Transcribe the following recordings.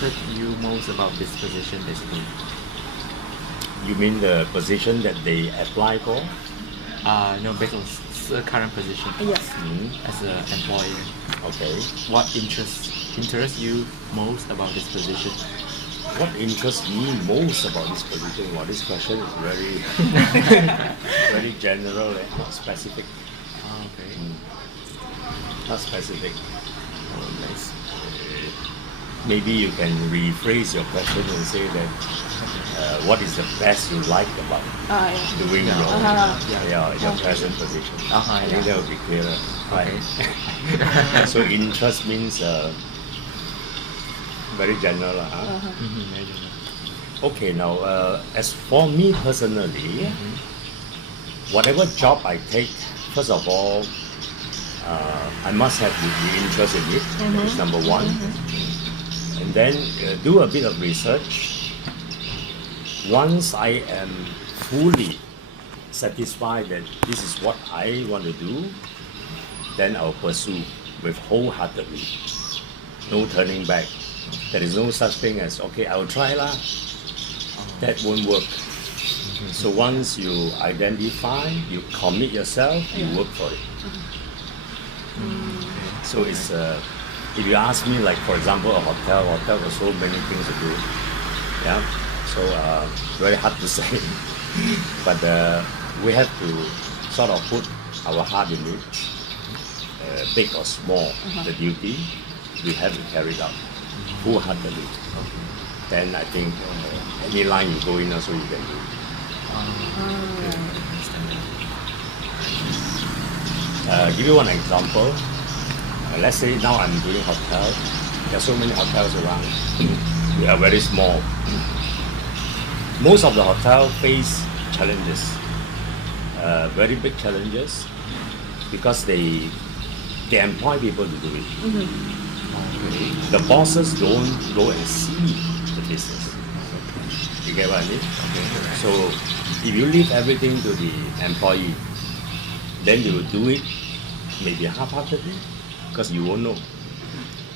attracted you most about this position, basically? You mean the position that they apply for? No, based on current position. Yes. As an employee, Okay. what interests you most about this position? What interests me most about this position? Well, this question is very, very general and not specific. Okay. Not specific. Nice. Maybe you can rephrase your question and say that what is the best you like about doing your present position? I think that would be clearer. Right. So interest means very general. Very general. Okay, now as for me personally, whatever job I take, first of all, I must have the interest in it. That is number one. And then do a bit of research. Once I am fully satisfied that this is what I want to do, then I'll pursue with wholeheartedly. No turning back. There is no such thing as, okay, I'll try lah. That won't work. So once you identify, you commit yourself, you work for it. So it's, if you ask me, like for example, a hotel has so many things to do. Yeah. So very hard to say. But we have to sort of put our heart in it. Big or small, the duty, we have to carry it out wholeheartedly. Then I think any line you go in also you can do. Give you one example. Let's say now I'm doing hotel. There are so many hotels around. We are very small. Most of the hotels face challenges, very big challenges, because they employ people to do it. The bosses don't go and see the business. You get what I mean? So if you leave everything to the employee, then they will do it maybe half-heartedly because you won't know.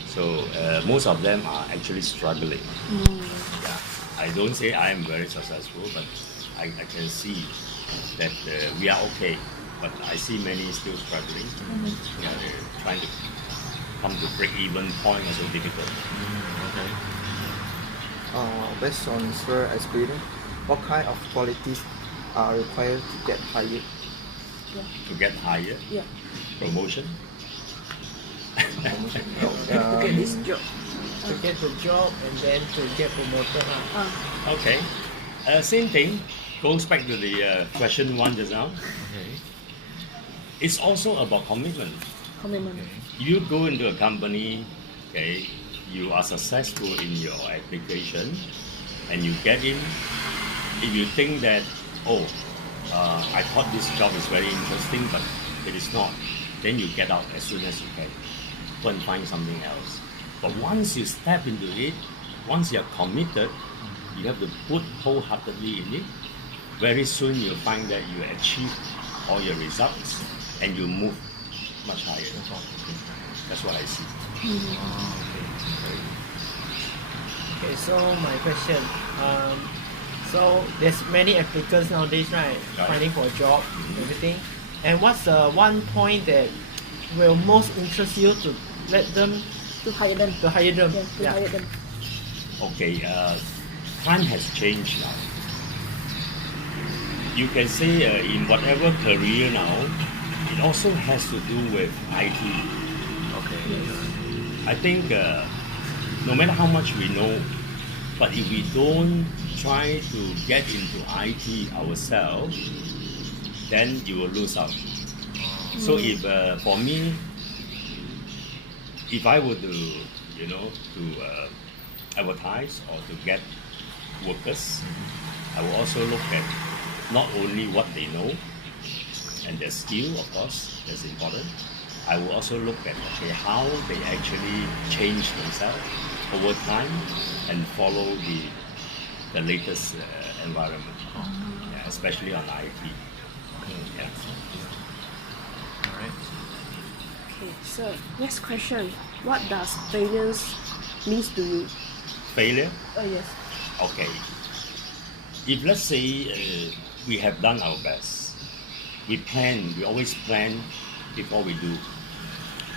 So most of them are actually struggling. Yeah. I don't say I am very successful, but I can see that we are okay. But I see many still struggling. Yeah, they're trying to come to break-even point is so difficult. Okay. Based on your experience, what kind of qualities are required to get hired? To get hired, promotion. To get this job, to get the job, and then to get promoted. Okay. Same thing. Goes back to the question one just now. Okay. It's also about commitment. You go into a company, okay, you are successful in your application, and you get in. If you think that, I thought this job is very interesting, but it is not, then you get out as soon as you can. Go and find something else. But once you step into it, once you are committed, you have to put wholeheartedly in it. Very soon you'll find that you achieve all your results and you move much higher. That's what I see. Okay, so my question. So there's many applicants nowadays, right? Finding for a job, everything. And what's the one point that will most interest you to let them To hire them. hire them? To hire them. Okay, time has changed now. You can say in whatever career now, it also has to do with IT. Okay. I think no matter how much we know, but if we don't try to get into IT ourselves, then you will lose out. So if for me, if I were to, advertise or to get workers, I will also look at not only what they know and their skill, of course, that's important. I will also look at how they actually change themselves over time and follow the latest environment, especially on IT. Yeah. All right. Okay, so next question. What does failures means to you? Failure? Yes. Okay. If let's say we have done our best, we always plan before we do.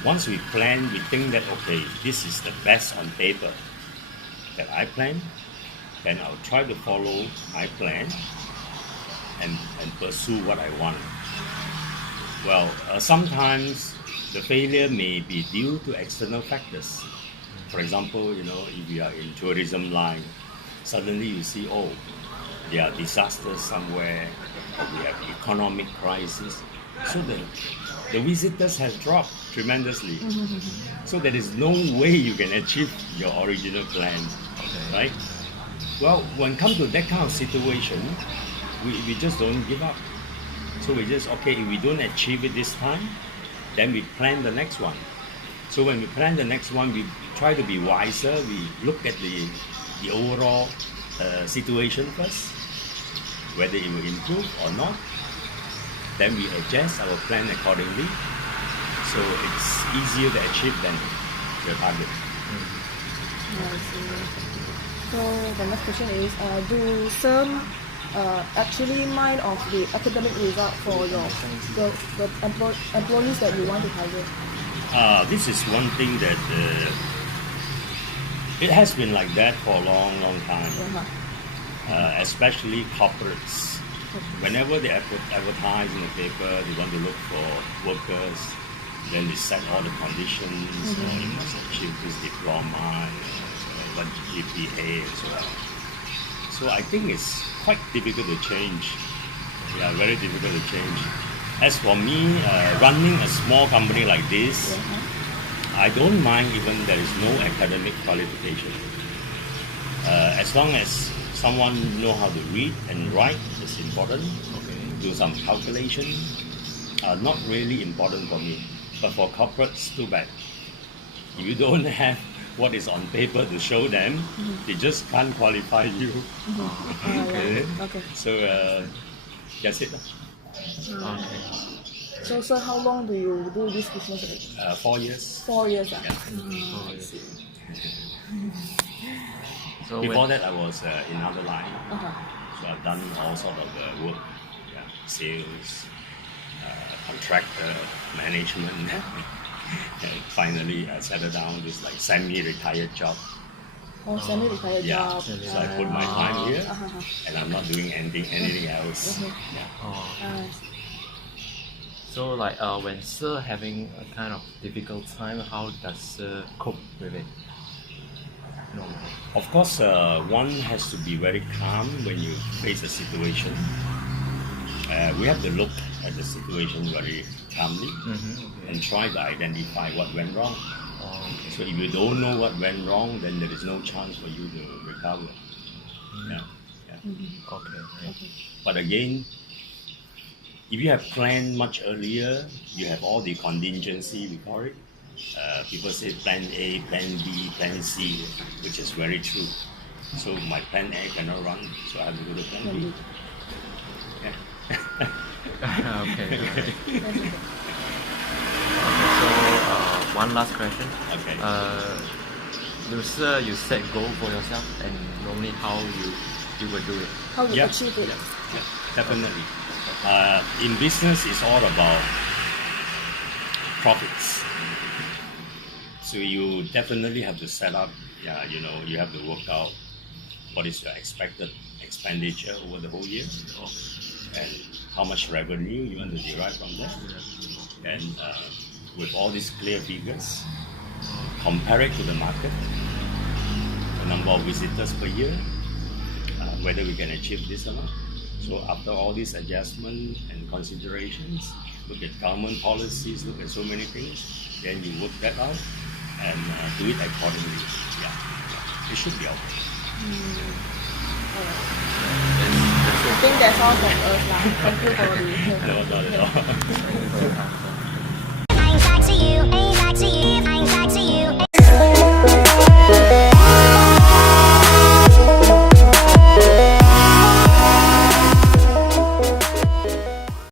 Once we plan, we think that, okay, this is the best on paper that I plan, then I'll try to follow my plan and pursue what I want. Well, sometimes the failure may be due to external factors. For example, if you are in tourism line, suddenly you see, oh, there are disasters somewhere, or we have economic crisis. So the visitors have dropped tremendously. So there is no way you can achieve your original plan, right? Well, when it comes to that kind of situation, we just don't give up. So we just, okay, if we don't achieve it this time, then we plan the next one. So when we plan the next one, we try to be wiser. We look at the overall situation first, whether it will improve or not. Then we adjust our plan accordingly. So it's easier to achieve than the target. I see. So the next question is, do some actually mind of the academic result for the employees that you want to hire? This is one thing that it has been like that for a long, long time, especially corporates. Whenever they advertise in the paper, they want to look for workers, then they set all the conditions, you must achieve this diploma, what GPA and so on. So I think it's quite difficult to change. Yeah, very difficult to change. As for me, running a small company like this, I don't mind even there is no academic qualification. As long as someone know how to read and write is important. Do some calculation, not really important for me. But for corporates, too bad. If you don't have what is on paper to show them, they just can't qualify you. Okay. So that's it. Okay. So sir, how long do you do this business? 4 years. 4 years. Yeah. I see. So Before that, I was in other line. So I've done all sort of work, sales, contractor, management. And finally, I settled down this like semi-retired job. Oh, semi-retired job. So I put my time here, and I'm not doing anything else. So like when Sir having a kind of difficult time, how does Sir cope with it? Of course, one has to be very calm when you face a situation. We have to look at the situation very calmly and try to identify what went wrong. So if you don't know what went wrong, then there is no chance for you to recover. Okay. But again, if you have planned much earlier, you have all the contingency, we call it. People say plan A, plan B, plan C, which is very true. So my plan A cannot run, so I have to go to plan B. Okay. So one last question. Okay. Sir, you set goal for yourself, and normally how you would do it? How you achieve it? Yeah, definitely. In business, it's all about profits. So you definitely have to set up, you have to work out what is your expected expenditure over the whole year, and how much revenue you want to derive from that. And with all these clear figures, compare it to the market, the number of visitors per year, whether we can achieve this or not. So after all these adjustments and considerations, look at government policies, look at so many things, then you work that out and do it accordingly. It should be okay. I think that's all from us. Thank you for the No, not at all.